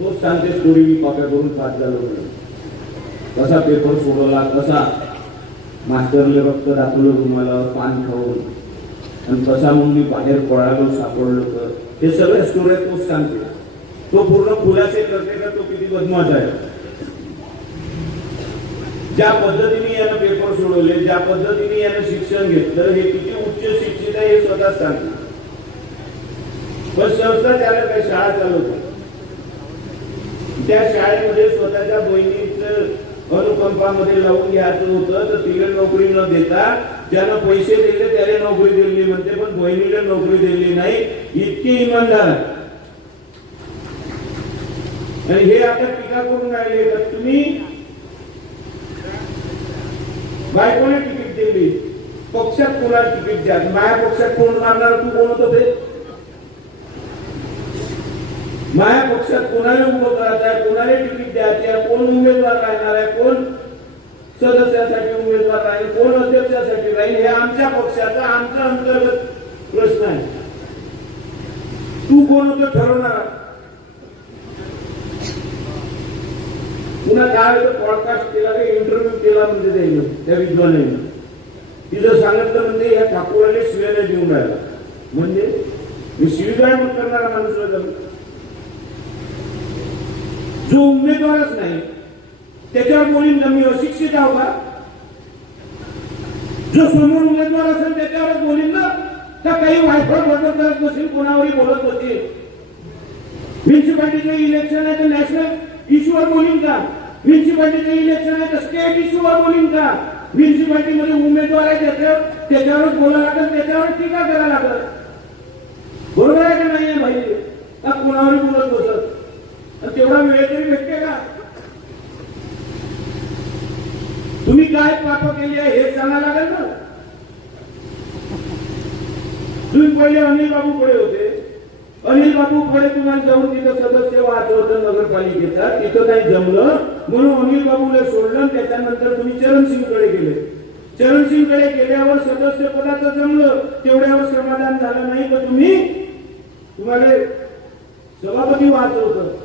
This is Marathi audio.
तो सांगते स्टोरी मी कॉप्या करून पाठ झालो कसा पेपर सोडवला, कसा मास्टरले रक्त दाखवलं रुमालावर पान खाऊन, आणि कसा मग मी बाहेर पळालो सापडलो तर हे सगळ्या स्टोऱ्या तोच सांगते. तो पूर्ण खुलासे करते का तो किती बदमाश आहे. ज्या पद्धतीने यानं पेपर सोडवले, ज्या पद्धतीने यानं शिक्षण घेतलं, हे किती उच्च शिक्षित आहे हे स्वतः सांगते. पण संस्था त्याला काही शाळा चालवते, त्या शाळेमध्ये स्वतःच्या बहिणीचं अनुकंपामध्ये लावून घ्यायचं होतं तर तिला नोकरी न देता ज्यानं पैसे दिले त्याला नोकरी दिली म्हणते, पण बहिणीला नोकरी दिली नाही. इतकी इमानदार. आणि हे आता टीका करून राहिले तर तुम्ही बायकोने तिकीट दिली, पक्षात कोणाला तिकीट द्या, माया पक्षात कोण मारणार, तू कोण होतं ते माया पक्षात कोणाला उभं करायचं आहे, कोणाला तिकीट द्यायचे आहे, कोण उमेदवार राहणार आहे, कोण सदस्यासाठी उमेदवार राहील, कोण अध्यक्षासाठी राहील, हे आमच्या पक्षाचा आमचा अंतर्गत प्रश्न आहे. तू कोण होतं ठरवणार. पुन्हा काय पॉडकास्ट केला का इंटरव्ह्यू केला म्हणजे जाईल त्या विद्वानाने तिथं सांगितलं म्हणजे या ठाकूराने शिव्याने देऊन राहिला, म्हणजे मी शिवीगाळ करणारा माणूस जो उमेदवारच नाही त्याच्यावर बोलीन मी अशिक्षित आहो का. जो समोर उमेदवार असेल त्याच्यावरच बोलीन ना. का काही वायफळ बदल करत नसेल, कोणावरही बोलत नसेल. म्युन्सिपाल्टीचं इलेक्शन आहे तर नॅशनल इश्यूवर बोलीन का. म्युन्सिपाल्टीचं इलेक्शन आहे तर स्टेट इश्यूवर बोलीन का. म्युन्सिपाल्टीमध्ये उमेदवार आहे त्याच्यावरच बोलायला लागेल, त्याच्यावर टीका करायला लागेल. बरोबर आहे का नाही भाई. का कोणावरही बोलत बसत तेवढा वेळ तरी भेटते का. तुम्ही काय पाप केली आहे हे सांगायला लागेल ना. तुम्ही पहिले अनिल बाबू पुढे होते. अनिल बाबू पुढे तुम्हाला जाऊन तिथं सदस्य व्हायचं होतं नगरपालिकेचा, तिथं नाही जमलं म्हणून अनिल बाबूला सोडलं. त्याच्यानंतर तुम्ही चरणसिंगकडे गेले. चरणसिंगकडे गेल्यावर सदस्य पदाचं जमलं, तेवढ्यावर समाधान झालं नाही तर तुम्हाला सभापती व्हायचं होतं.